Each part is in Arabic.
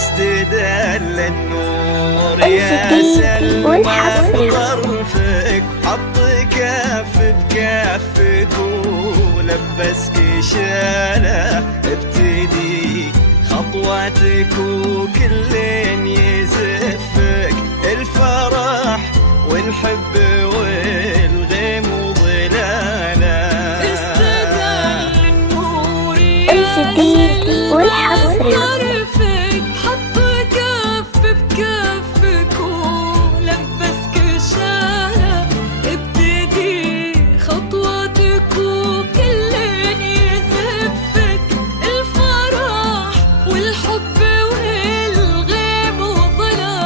استدل النور يا سلمى بطرفك، حط كف بكفك ولبسك شاله، ابتدي خطواتك وكل يزفك، الفرح والحب والغيم وظلاله. استدل النور يا سلمى بطرفك، حط كف بكفك ولبسك شاله، ابتدي خطواتك وكل يزفك، الفرح والحب والغيم وظلال.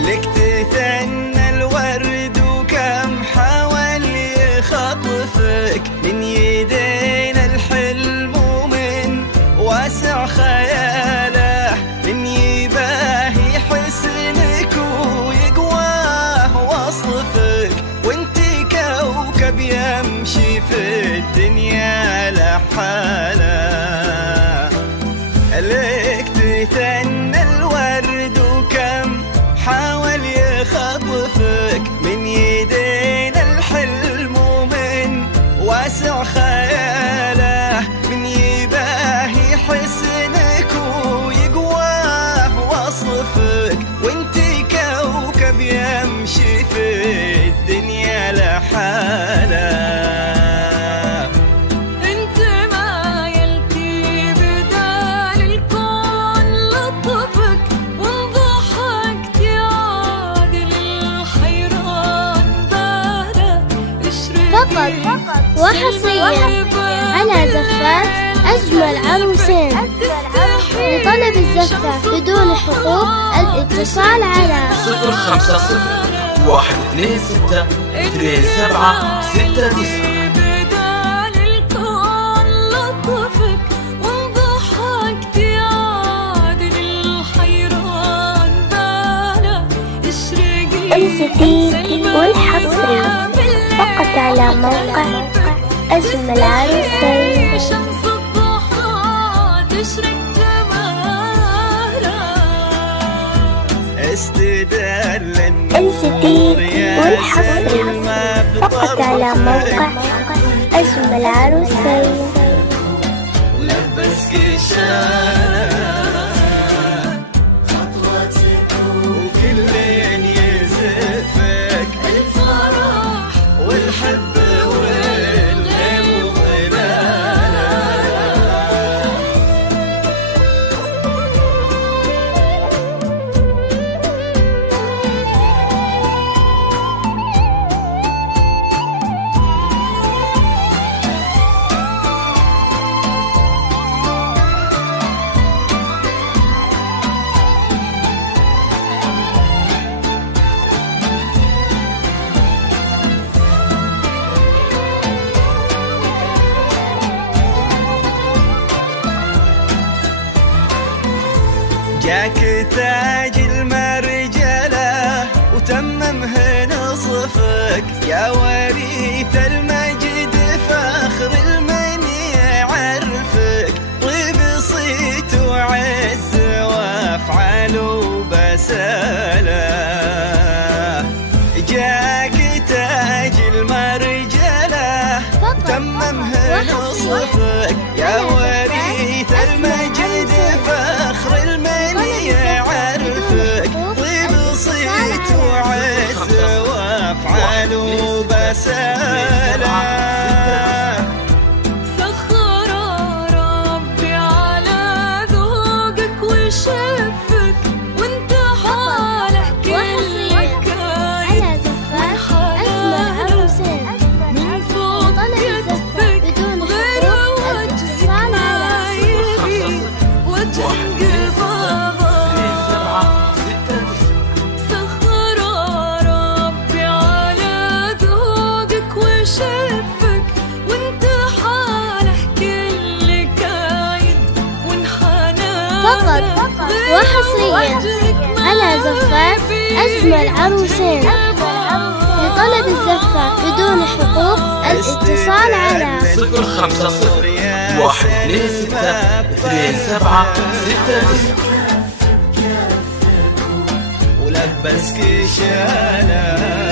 لك تثنى الورد وكم حاول يخطفك، من يدينا الحلم ومن واسع خياله، من يباهي حسنك ويقواه وصفك، وانتي كوكب يمشي في الدنيا لحاله. لك تثنى الورد وكم حاول يخطفك، من يدينا الحلم ومن واسع خياله، من يباهي حسنك ويقواه وصفك، وانتي كوكب يمشي في الدنيا لحاله. فقط وحصريا على زفات أجمل عروسين. لطلب الزفة بدون حقوق الاتصال على 050 126 2769. الجديد والحصري فقط على موقع أجمل عروسين. شمس الضحى تشرق جمالها. استدل الجديد والحصري فقط على موقع أجمل عروسين. لبسك شاله، خطوتك وكل يزفك، الفرح والحب والغيم وظلاله. جاك تاج المرجلة وتممه نصفك، يا وريث المجد فخر المن يعرفك، طيب صيت وعز وافعال وبسالة. جاك تاج المرجلة وتممه نصفك، يا وريث المجد فخر المن يعرفك، طيب صيت وعز وافعال وبسالة. سخر ربي على ذوقك وشفك، وانت حاله كل مكان من حلاله، من فوق كتفك غير وجهك وحصريا على زفات أجمل عروسين. لطلب الزفات بدون حقوق الاتصال على 050-126-2769. ولبسك شالة